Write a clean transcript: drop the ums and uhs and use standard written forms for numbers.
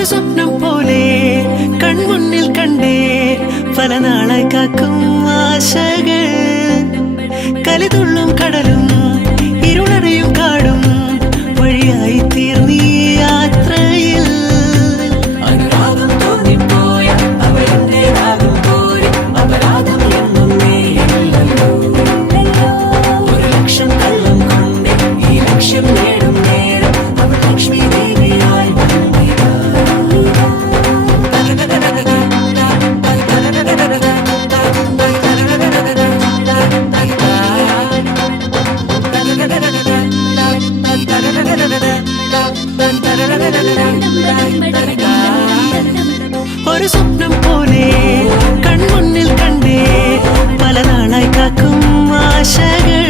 ഒരു സ്വപ്നം പോലെ കൺമുന്നിൽ കണ്ടേ പല നാളായി കാക്കും ആശകൾ കലിതുള്ളും കടലും ഇരുളടയും കാടും വഴിയായി തീർന്നീ യാത്രയിൽ അനുരാഗം തോന്നിപ്പോയ അവരെന്റേതാകും പോലെ അപരാധം എന്നും നീയല്ലോ ഒരു ലക്ഷം കള്ളം കൊണ്ട് ഈ ലക്ഷ്യം നേടും നേരം അവൾ ലക്ഷ്മി ദേവിയായി വന്നിതാ ഒരു സ്വപ്നം പോലെ കൺമുന്നിൽ കണ്ടേ പല നാളായി കാക്കും ആശകൾ